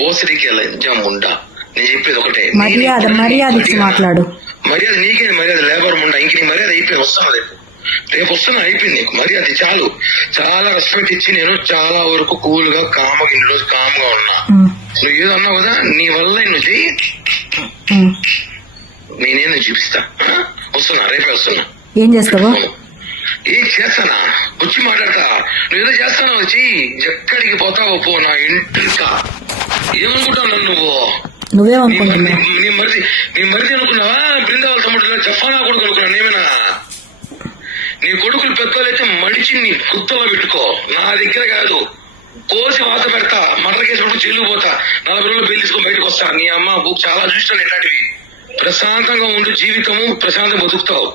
బోసరికి ముండా నేను చెప్పేది ఒకటే, మర్యాద ఇచ్చి మాట్లాడు. మర్యాద నీకే మర్యాద, లేబర్ ముండా. ఇంక నీ మర్యాద అయిపోయింది, వస్తాను రేపు వస్తున్నా, అయిపోయింది నీకు మర్యాద చాలు. చాలా రెస్పెక్ట్ ఇచ్చి నేను చాలా వరకు కూల్ గా కామ్గా ఇన్ని రోజు కామ్గా ఉన్నా. నువ్వు ఏదో అన్నావు కదా, నీ వల్ల నువ్వు చెయ్యి, నేనేదో చూపిస్తా. వస్తున్నా, రేపే వస్తున్నా. ఏం చేస్తావు? ఏం చేస్తానా, వచ్చి మాట్లాడతా. నువ్వేదో చేస్తానా, వచ్చి ఎక్కడికి పోతావో పో, నా ఇంటికా. ఏమనుకుంటావు నన్ను నువ్వేమనుకుంటున్నావు? నీ మరిది అనుకున్నావా? బృందావల తమ్ముడు చెప్పానా కొడుకు అనుకున్నా నేమేనా? నీ కొడుకులు పెద్దలైతే మడిచి నీ గుత్తలో పెట్టుకో, నా దగ్గర కాదు. కోసి వాత పెడతా, మర్ర కేసు పట్టుకు జైలు పోతా, 40 రోజులు బెయిల్ తీసుకొని బయటకు వస్తా. నీ అమ్మ బుక్ చాలా చూస్తాను ఇట్లాంటివి. ప్రశాంతంగా ఉండు, జీవితము ప్రశాంతంగా బతుకుతావు.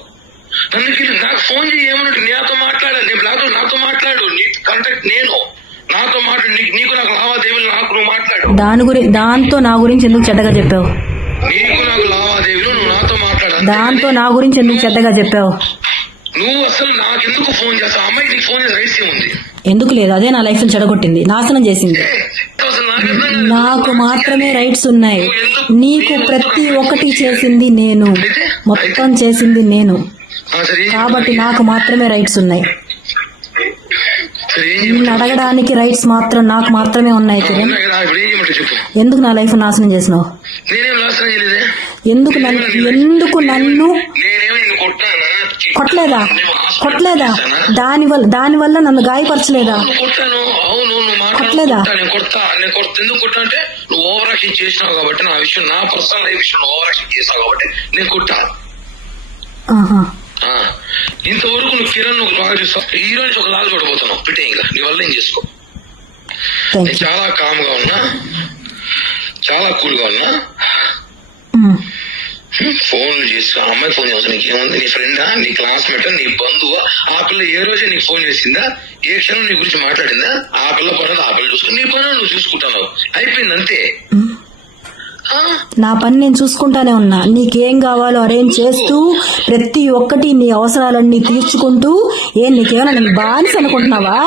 నాకు ఫోన్ చేయి, ఏమన్నట్టు నాతో మాట్లాడాలి. నేను నాతో మాట్లాడు, నీ కాంటాక్ట్ నేను, నాతో మాట్లాడు. నీకు నాకు లావాదేవీలు, నాకు నువ్వు మాట్లాడు. దాంతో నా గురించి ఎందుకు చెడ్డగా చెప్పావు? నీకు నాకు లావాదేవీలు, నువ్వు నాతో మాట్లాడు. దాంతో నా గురించి ఎందుకు చెడ్డగా చెప్పావు? నువ్వు అసలు నాకెందుకు ఫోన్ చేస్తావు? అమ్మాయికి నీకు ఫోన్ చేసే రైట్స్ ఉంది? ఎందుకు లేదు? అదే నా లైఫ్ చెడగొట్టింది, నాశనం చేసింది. నాకు మాత్రమే రైట్స్ ఉన్నాయి, నీకు ప్రతి ఒక్కటి చేసింది నేను, మొత్తం చేసింది నేను, కాబట్టి నాకు మాత్రమే రైట్స్ ఉన్నాయి. నిన్ను అడగడానికి రైట్స్ మాత్రం నాకు మాత్రమే ఉన్నాయి. కిరణ్, ఎందుకు నా లైఫ్ నాశనం చేసినావు? ఎందుకు నన్ను కొట్టలేదా? దానివల్ల నన్ను గాయపరచలేదా? కొట్టలేదా? ఎందుకు కొట్టా అంటే నువ్వు ఓవర్ యాక్షన్ చేసినావు కాబట్టి, నా విషయం, నా పర్సనల్ లైఫ్ విషయం ఓవర్ యాక్షన్ చేసావు కాబట్టి నేను కొట్టా. ఇంతవరకు నువ్వు కిరణ్ నువ్వు బాగా చూస్తావు, ఈ రోజు ఒక లాల్ పడిపోతున్నావు. పిటే ఇంకా నీ వల్ల ఏం చేసుకో. నేను చాలా కామ్ గా ఉన్నా, చాలా కూల్ గా ఉన్నా. ఫోన్లు చేస్తా, అమ్మాయి ఫోన్ చేస్తా, నీకు ఏముంది? నీ ఫ్రెండా, నీ క్లాస్మేట్, నీ బంధువా? ఆ పిల్ల ఏ రోజే నీకు ఫోన్ చేసిందా? ఏ క్షణం నీ గురించి మాట్లాడిందా? ఆ పిల్ల పని ఆ పిల్ల చూసుకుని నీ పని నువ్వు చూసుకుంటావు, అయిపోయింది అంతే. నా పని నేను చూసుకుంటానే ఉన్నా. నీకేం కావాలో అరేంజ్ చేస్తూ, ప్రతి ఒక్కటి నీ అవసరాలన్నీ తీర్చుకుంటూ. నీకేమైనా నేను బానిస అనుకుంటున్నావా?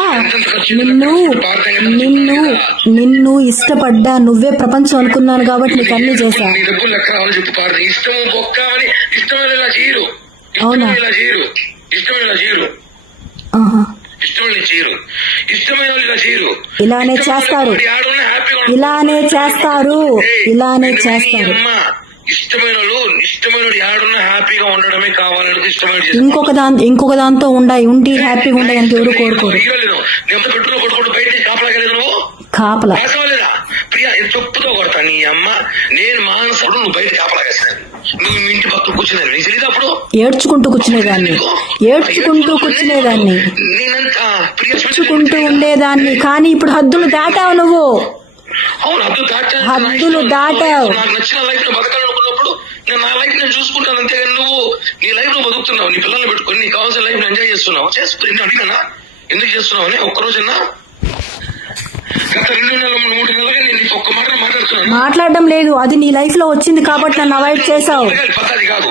నిన్ను ఇష్టపడ్డా, నువ్వే ప్రపంచం అనుకున్నాను కాబట్టి నీకు అన్ని చేశా. అవునా? ఇలానే చేస్తారు. ఇష్టమైన యాడున్నా హ్యాపీగా ఉండడమే కావాలని ఇష్టమైన ఇంకొక దాంతో ఉండి హ్యాపీగా ఉండడానికి ఎవరు కోరుకోరు. పెట్టులో కొట్టుకుంటూ బయట కాపలాగలేదు, కాపలా ప్రియా చెప్పుతో కొడతా. నీ అమ్మ నేను మానసుడు, నువ్వు బయట కాపలాగేస్తాను. నువ్వు మీ ఇంటి పక్కన కూర్చున్నాను, నీకు తెలియదు? అప్పుడు ఏడ్చుకుంటూ కూర్చునేదాన్ని, ఉండేదాన్ని. కానీ ఇప్పుడు హద్దులు దాటావు నువ్వు. అవును, హద్దులు దాటావు. నాకు నచ్చిన లైఫ్ లో బతకాలనుకున్నప్పుడు నేను నా లైఫ్ నేను చూసుకుంటాను, అంతేగాని నువ్వు నీ లైఫ్ లో బతుకుతున్నావు, నీ పిల్లల్ని పెట్టుకుని నీకు కావాల్సిన లైఫ్ ఎంజాయ్ చేస్తున్నావు. అడిగినా ఎందుకు చేస్తున్నావు అని ఒక్కరోజన్నా? గత 2 నెలలు 3 నెలలుగా నేను ఒక్క మాట మాట్లాడుతున్నాను. మాట్లాడడం లేదు, అది నీ లైఫ్ లో వచ్చింది కాబట్టి నన్ను అవాయిడ్ చేసావు. పద్ధతి కాదు.